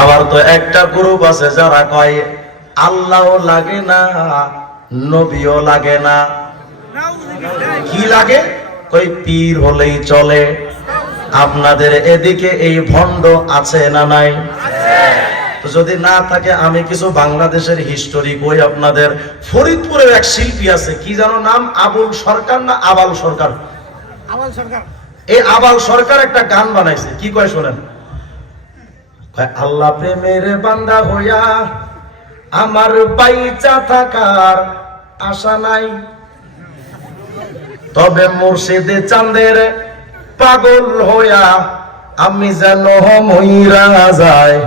আবার তো একটা গ্রুপ আছে যারা কয় আল্লাহও লাগে না, নবীও লাগে না, কি লাগে? কই পীর হলেই চলে। আপনাদের এদিকে এই ভণ্ড আছে না নাই? তো যদি না থাকে আমি কিছু বাংলাদেশের হিস্টোরি কই আপনাদের। ফরিদপুরের এক শিল্পী আছে, কি জানো নাম, আবুল সরকার না আবাল সরকার? আবাল সরকার। এই আবাল সরকার একটা গান বানাইছে, কি কয় শোনেন। আল্লাহ প্রেমের বান্দা হইয়া আমার বাইচা থাকার আশা নাই, তবে মুর্শিদে চাঁদের পাগল হইয়া আমি যেন মইরা যায়।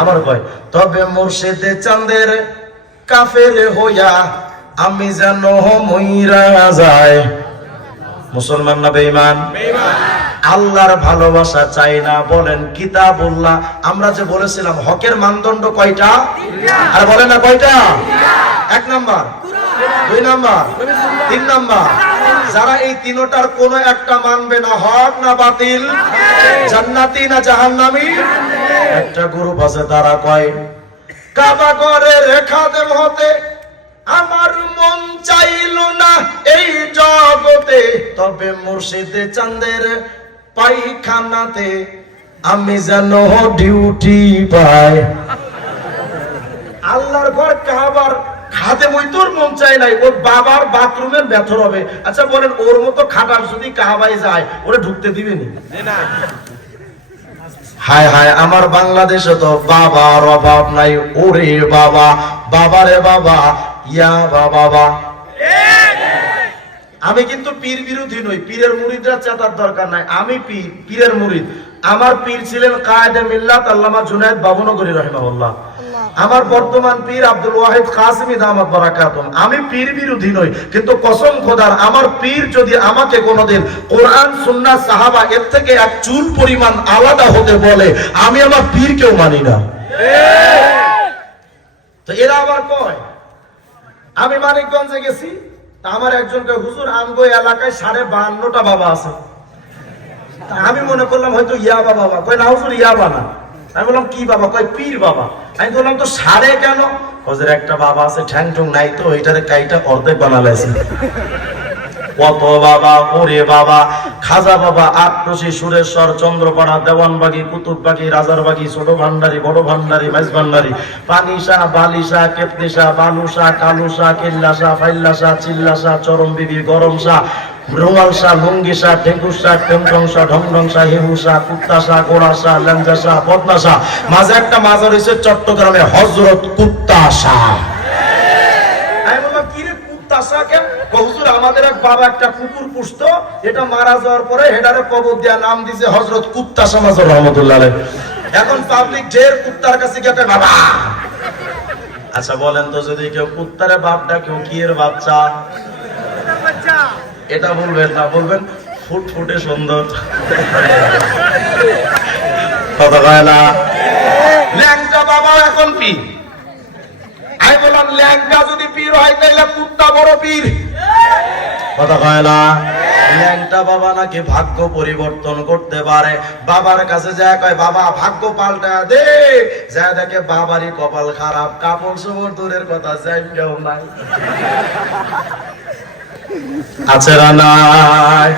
আমার কয় তবে মুর্শিদে চাঁদের কাফের হইয়া আমি যেন মইরা যায়। মুসলমান না বেঈমান? আল্লাহর ভালোবাসা চাই না, বলেন কিতাবুল্লাহ। আমরা যে বলেছিলাম হকের মানদণ্ড কয়টা, আর বলেন না কয়টা? 1 নাম্বার, 2 নাম্বার, 3 নাম্বার। যারা এই তিনটার কোন একটা মানবে না, হক না বাতিল, জান্নাতি না জাহান্নামী, একটা গ্রুপ আছে তারা কয় কাবা ঘরে রেখা দেব হতে আমার মন চাইল না এই জগতে, তবে মুর্শিদে চাঁদের পায়খানাতে আমি যেন ডিউটি পাই। আল্লাহর ঘর কাবার খাতে মই তোর মন চাই নাই, ওর বাবার বাথরুমের ব্যথর হবে। আচ্ছা বলেন, ওর মতো খাটার যদি কাবায় যায় ওরে ঢুকতে দিবেনি? হায় হায়, আমার বাংলাদেশে তো বাবার অভাব নাই। ওরে বাবা, বাবারে বাবা, ইয়া বাবা। আমি কিন্তু পীর বিরোধী নই, পীরের মুরিদরা চেতার দরকার নাই। আমি পীরের মুরিদ। আমার পীর ছিলেন কায়েদে মিল্লাত আল্লামা জুনায়েদ বাবুনগরী রাহিমাহুল্লাহ। আমার বর্তমান পীর আব্দুল ওয়াহিদ কাসিমি দামাত বারাকাতুহু। আমি পীর বিরোধী নই, কিন্তু কসম খোদার আমার পীর যদি আমাকে কোনোদিন কোরআন সুন্নাহ সাহাবা এর থেকে এক চুল পরিমাণ আলাদা হতে বলে, আমি আমার পীরকেও মানি না। তো এরা আবার কয়, আমি মানিকগঞ্জে গেছি, আমার একজনকে হুজুর আমগো এলাকায় 52টা বাবা আছে। আমি মনে করলাম হয়তো ইয়াবা বাবা। কয় না হুজুর ইয়াবা না। আমি বললাম কি বাবা? কয় পীর বাবা। আমি বললাম তো সাড়ে কেন? হুজুর একটা বাবা আছে ঠ্যাং ঠুং নাই তো ওইটারে কাইটা অর্ধেক বানালাইছে। কত বাবা, ওরে বাবা। খাজা বাবা, আটরশি, সুরেশ্বর, চন্দ্রপাড়া, দেওয়ানবাগি, কুতুববাগি, রাজারবাগি, ছোট ভান্ডারি, বড় ভান্ডারি, মাইজ ভান্ডারি, পানিশা, বালিশা, কেপনিশা, বালুশা, কালুশা, কিল্লাশা, ফাইল্লাশা, চিল্লাশা, চরম বিবি, গরম শাহ, রুমালশা, লুঙ্গিশা, ঠেঙ্কুশা, টেমটংশা, ঢংঢংশা, হেহুশা, কুত্তাশা, গোড়াশা, ল্যাংজাশা, বদনাশা। মাঝে একটা মাজার হয়েছে চট্টগ্রামে, হযরত কুত্তাশা। আমি বললাম কি রে কুত্তাশা কেন? হুজুর আমাদের এক বাবা একটা কুকুর পুষতো, এটা মারা যাওয়ার পরে হেডারে কবর দেয়া নাম দিয়েছে হযরত কুত্তাশা মাজার রহমাতুল্লাহ আলাইহি। এখন পাবলিক ঢের কুত্তার কাছে গিয়ে বাবা। আচ্ছা বলেন তো, যদি কেউ কুত্তারে বাপ ডাকে, কি এর বাচ্চা? এটা বলবেন না, বলবেন ফুটফুটে সুন্দর। কথা কয় না? ল্যাংটা বাবা এখন পীর। আমি বললাম ল্যাংটা যদি পীর হয় তাহলে কুত্তা বড় পীর। কথা কয় না? ল্যাংটা বাবা নাকি ভাগ্য পরিবর্তন করতে পারে। বাবার কাছে যায় কয় বাবা ভাগ্য পাল্টা দে, যা দেখে বাবারই কপাল খারাপ, কাপড় চোপড় দূরের কথা যাইও নাই। আছে না নাই?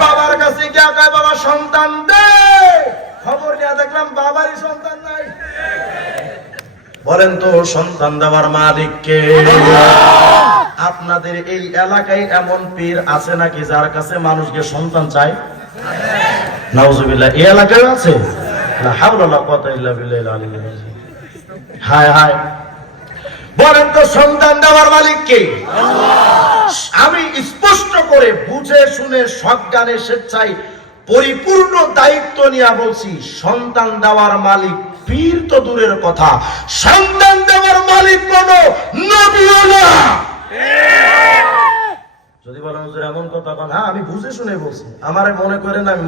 বাবার কাছে গিয়া কয় বাবা সন্তান দে, খবর নিয়ে দেখলাম বাবারই সন্তান নাই। বলেন তো সন্তান দেওয়ার মালিক কে? আপনাদের এই এলাকায় এমন পীর আছে নাকি যার কাছে মানুষকে সন্তান চায়? নাউজুবিল্লাহ। এই এলাকায় আছে? লা হাওলা ওয়ালা কুওয়াতা ইল্লা বিল্লাহিল আলিয়্যিল আযীম। হায় হায়, বলেন তো সন্তান দেওয়ার মালিক কে? আল্লাহ। আমি স্পষ্ট করে বুঝে শুনে সজ্ঞানে স্বেচ্ছায় পরিপূর্ণ দায়িত্ব নিয়ে বলছি, সন্তান দেওয়ার মালিক পীর তো দূরের কথা, সন্তান দেওয়ার মালিক কোন নবীও না। যদি বলেন হুজুর এমন কথা, হ্যাঁ আমি বুঝে শুনে বলছি, আমারে মনে করেন আমি